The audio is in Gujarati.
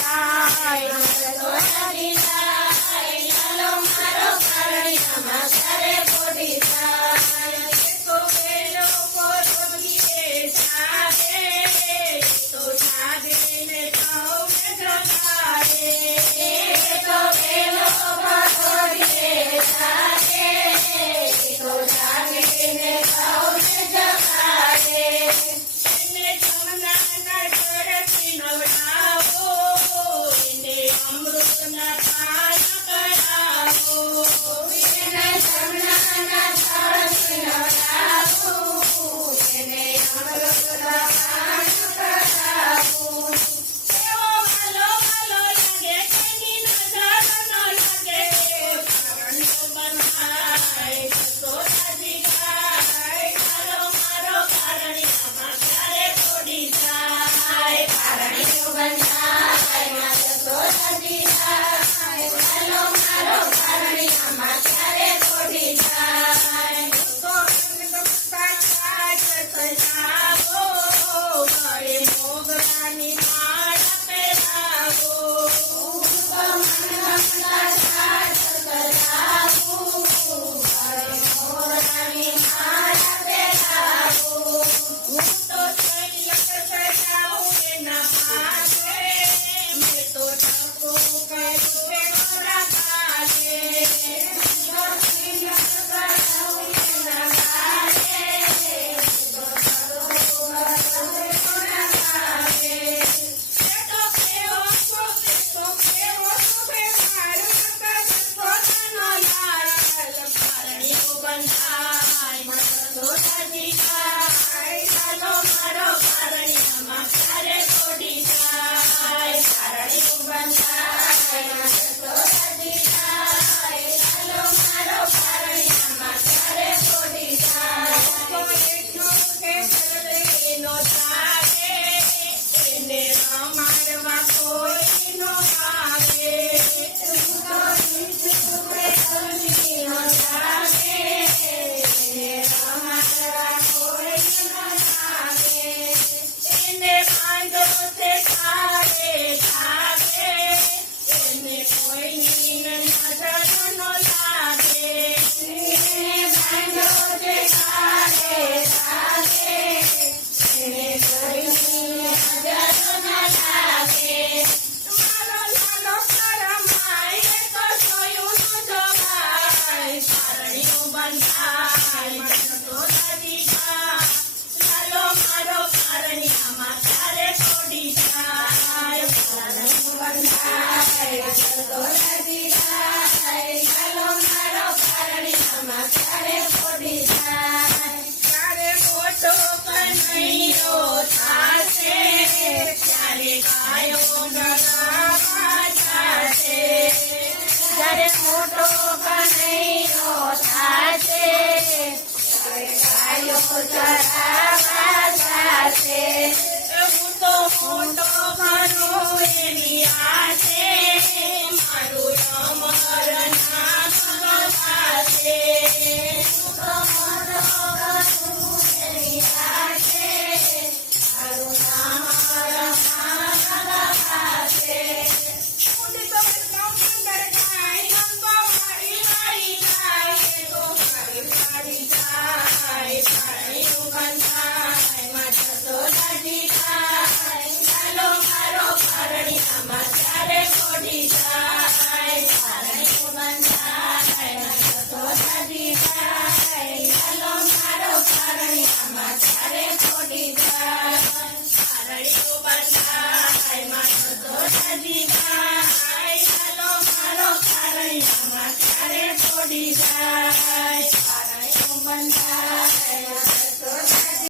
જાય તોડી જાય ચાલો મારો કારણિયામાં તારે પોડી જાય તો વેલો પોરોગીએ જાગે તો જાગે ને કહું જગાડે તો વેલો પોરોગીએ જાગે તો જાગે ને કહું જગાડે એને જમનાના ઘરથી નવડાવો એને અમૃતના પાન કરાવો એને જમનાના ઘરથી નવડાવો એને અમૃતના પાન કરાવો એવો વાલો વાલો લાગે તેની નજર ન લાગે કારણ તો બંધાય તો રાજી ગાય ચાલો મારો કારણિયામાં ક્યારે પોડી જાય કારણિયો બંધાય મારે તો રાજી ગાય ચાલો મારો કારણિયામાં ક્યારે પોડી જાય તો સજાવો ગળે મોગરાની માળ પહેરાવો મોગરાની માળ પહેરાવો હું તો તિલક સજાવું એના ભાગે મેં તો ટકો કર્યું એના ભાગે તિલક સજાવું એના ભાગે તો ટકો કર્યું એના ભાગે તો કેવો શોભે મારું પોતાનો લાલ કારણિયો બંધાય મત તો રાજી ગાય ચાલો મારો કારણિયામાં ક્યારે પોડી જાય કારણિયો બંધાય મત તો રાજી ગાય ચાલો મારો કારણિયામાં ક્યારે પોડી જાય એટલું કે સલડીનો જાગે એને રમાડવા કોઈ નો આવે સલડીનો જાગે એને રમાડવા કોઈ નો આવે એને બાંધો તે તારે જાગે એને કોઈની નજર ન લાગે એને બાંધો તે તારે જાગે એને કોઈની નજર ન લાગે મારો લાલો કરમાય તો જોયું ન જોવાય કારણિયો બંધાય મત તો રાજી ગાય ચાલો મારો કારણિયામાં ક્યારે પોડી જાય કારણિયો બંધાય મત તો રાજી ગાય ચાલો મારો કારણિયામાં ક્યારે પોડી જાય ત્યારે મોટો કનૈયો થાશે ત્યારે ગાયો ગગાવા જાશે જ્યારે મોટો કનૈયો થાશે ત્યારે ગાયો ચરાવા જાશે હું તો મોટો કરું એની આશે મારું અમર નામ ગવાશે હું તો મોટો કરું એની આશે મારું નામ ગવાશે ઉડી તો બતાવ સુંદર ગાય નંબો મારી મારી ગાય તો મારી મારી ગાય કારણિયો બંધાય મત તો રાજી ગાય ચાલો મારો કારણિયામાં ક્યારે પોડી જાય કારણિયો બંધાય મત તો રાજી ગાય ચાલો મારો કારણિયામાં ક્યારે પોડી જાય કારણિયો બંધાય મત તો રાજી ગાય ચાલો મારો કારણિયામાં ક્યારે પોડી જાય